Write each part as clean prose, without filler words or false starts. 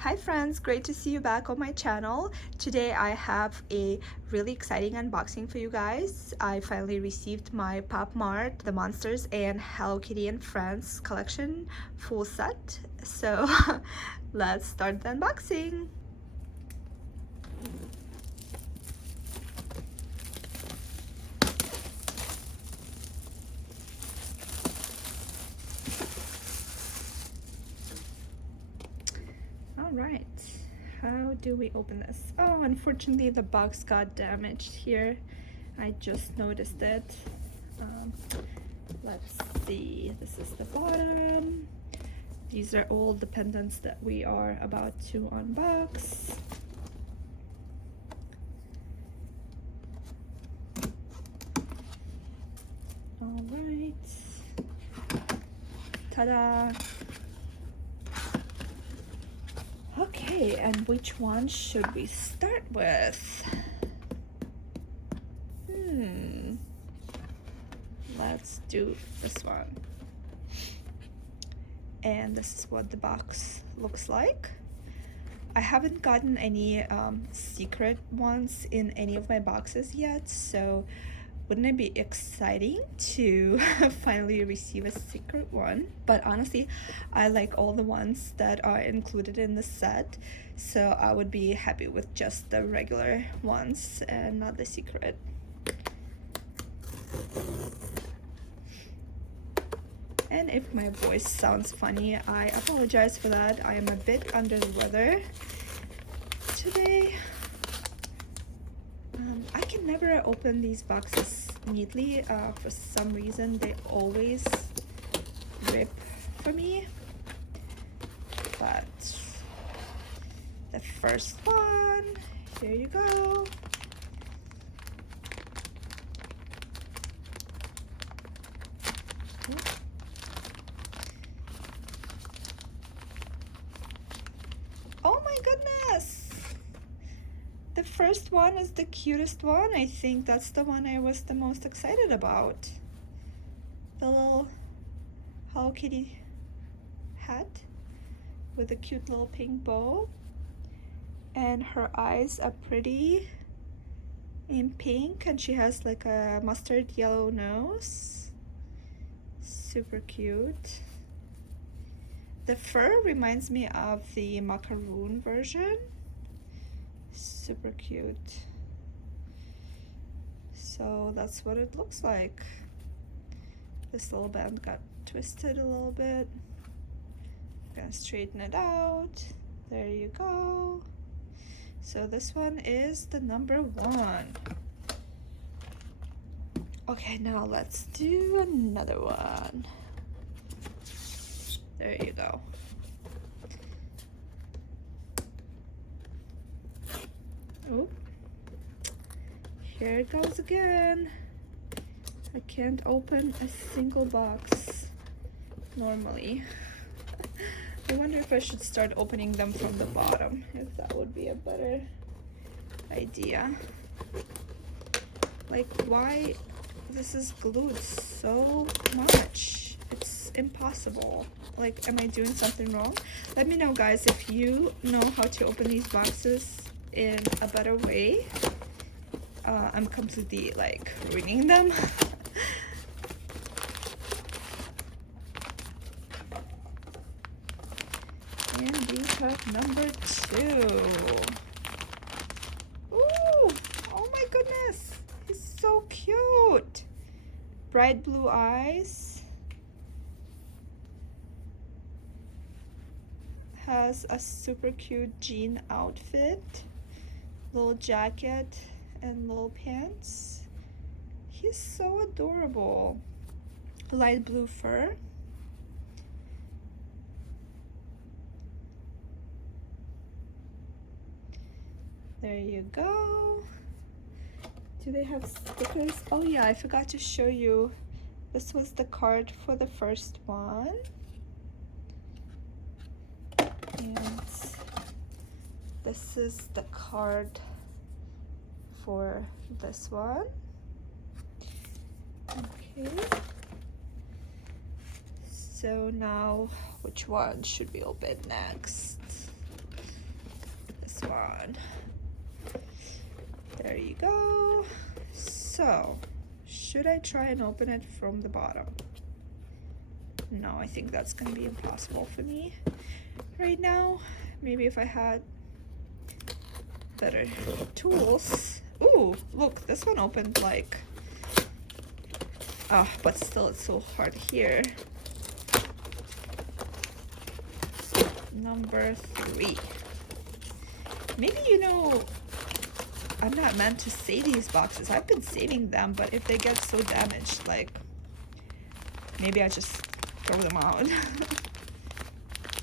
Hi friends, great to see you back on my channel. Today I have a really exciting unboxing for you guys. I finally received my Pop Mart, the Monsters and Hello Kitty and Friends collection full set. So let's start the unboxing. All right. How do we open this? Oh, unfortunately the box got damaged here. I just noticed it. Let's see, this is the bottom. These are all the pendants that we are about to unbox. All right. Ta-da! Okay, and which one should we start with? Let's do this one. And this is what the box looks like. I haven't gotten any secret ones in any of my boxes yet, so wouldn't it be exciting to finally receive a secret one? But honestly, I like all the ones that are included in the set, so I would be happy with just the regular ones and not the secret. And if my voice sounds funny, I apologize for that. I am a bit under the weather today. I can never open these boxes neatly. For some reason, they always rip for me. But the first one, here you go. Oh my goodness! The first one is the cutest one. I think that's the one I was the most excited about. The little Hello Kitty hat with a cute little pink bow. And her eyes are pretty in pink, and she has like a mustard yellow nose. Super cute. The fur reminds me of the macaroon version. Super cute. So that's what it looks like. This little band got twisted a little bit. I'm gonna straighten it out. There you go. So this one is the number one. Okay, now let's do another one. There you go. Oh, here it goes again. I can't open a single box normally. I wonder if I should start opening them from the bottom, if that would be a better idea. Like, why this is glued so much? It's impossible. Like, am I doing something wrong? Let me know, guys, if you know how to open these boxes in a better way. I'm completely like ruining them. And we have number two. Ooh, oh my goodness, he's so cute. Bright blue eyes. Has a super cute jean outfit. Little jacket and little pants. He's so adorable. Light blue fur. There you go. Do they have stickers? Oh yeah, I forgot to show you. This was the card for the first one. And this is the card for this one. Okay. So now, which one should we open next? one. There you go. So, should I try and open it from the bottom? No, I think that's gonna be impossible for me right now. Maybe if I had better tools. Ooh, look, this one opened like, but still it's so hard here. Number 3. Maybe, you know, I'm not meant to save these boxes. I've been saving them, but if they get so damaged, like, maybe I just throw them out.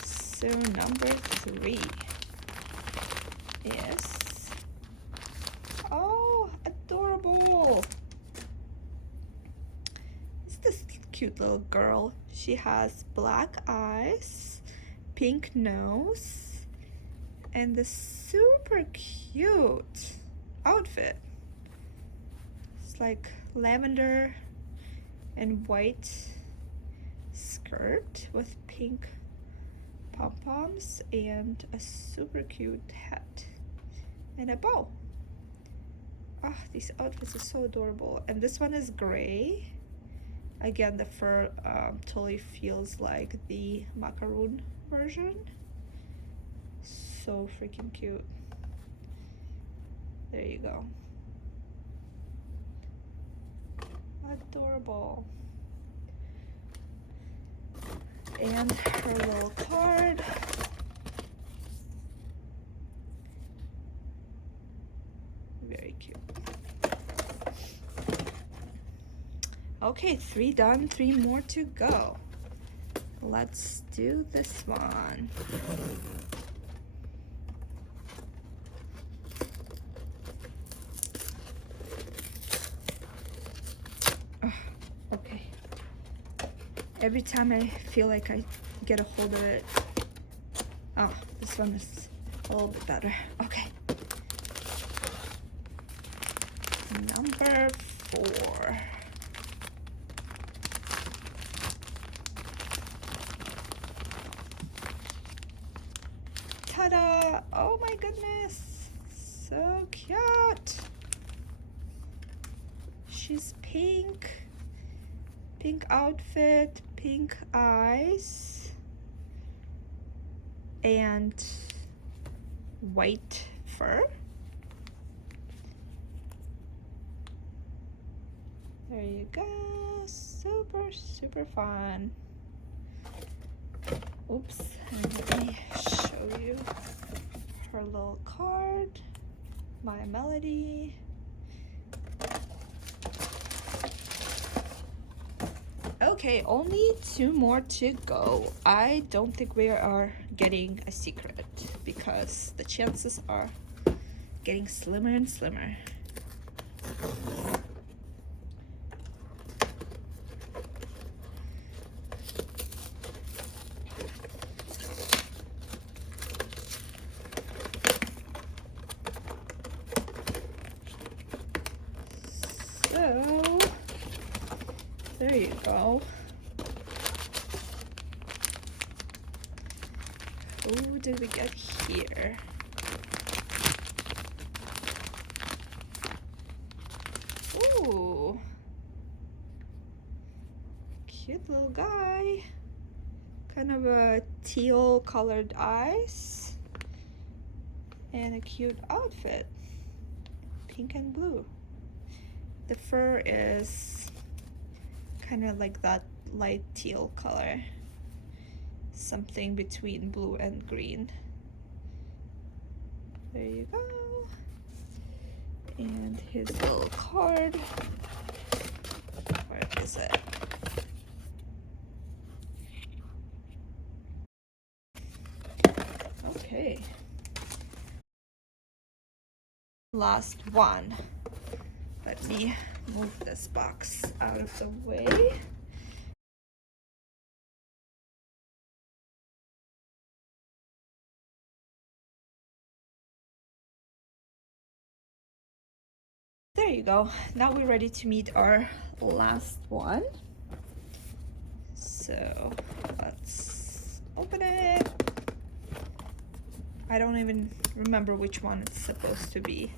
So number 3 is, oh, adorable. It's this cute little girl. She has black eyes, pink nose, and this super cute outfit. It's like lavender and white skirt with pink pom-poms and a super cute hat and a bow. Ah, these outfits are so adorable. And this one is gray. Again, the fur totally feels like the macaroon version. So freaking cute. There you go. Adorable. And her little card. Very cute. Okay, 3 done, 3 more to go. Let's do this one. Okay. Every time I feel like I get a hold of it. Oh, this one is a little bit better. Okay. Number 4. Ta-da! Oh my goodness! So cute! She's pink. Pink outfit, pink eyes, and white fur. There you go. Super, super fun. Oops, and let me show you her little card, my melody. Okay, only 2 more to go. I don't think we are getting a secret because the chances are getting slimmer and slimmer. So, there you go. Who did we get here? Ooh. Cute little guy. Kind of a teal colored eyes. And a cute outfit. Pink and blue. The fur is kind of like that light teal color. Something between blue and green. There you go. And his little card. Where is it? Okay. Last one. Let me move this box out of the way. There you go. Now we're ready to meet our last one. So let's open it. I don't even remember which one it's supposed to be.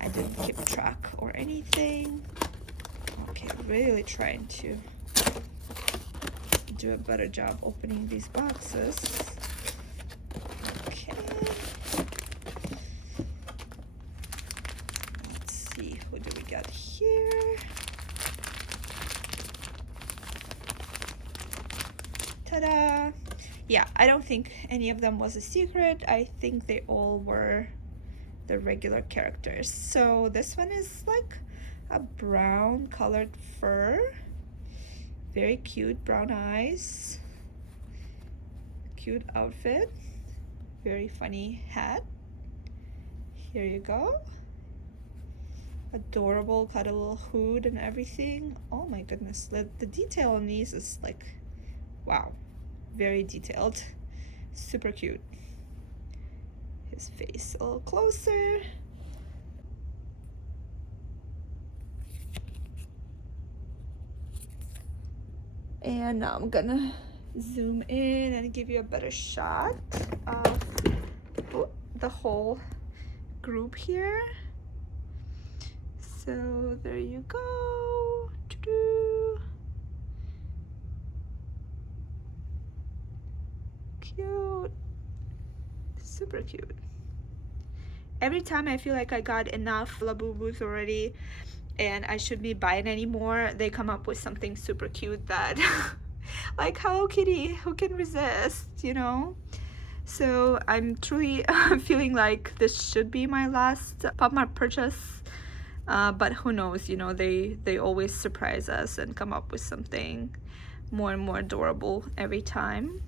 I didn't keep track or anything. Okay, really trying to do a better job opening these boxes. Okay. Let's see, who do we got here? Ta-da! Yeah, I don't think any of them was a secret. I think they all were the regular characters. So this one is like a brown colored fur. Very cute, brown eyes. Cute outfit. Very funny hat. Here you go. Adorable, got a little hood and everything. Oh my goodness, the detail on these is like, wow. Very detailed, super cute. His face a little closer. And now I'm gonna zoom in and give you a better shot of the whole group here. So there you go. Cute, super cute. Every time I feel like I got enough Labubus already and I shouldn't be buying anymore, they come up with something super cute that like Hello Kitty, who can resist, you know? So I'm truly feeling like this should be my last Pop Mart purchase, but who knows, you know, they always surprise us and come up with something more and more adorable every time.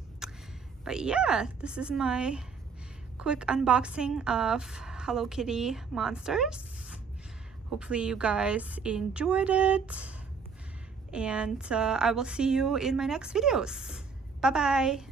But yeah, this is my quick unboxing of Hello Kitty monsters. Hopefully you guys enjoyed it, and I will see you in my next videos. Bye bye.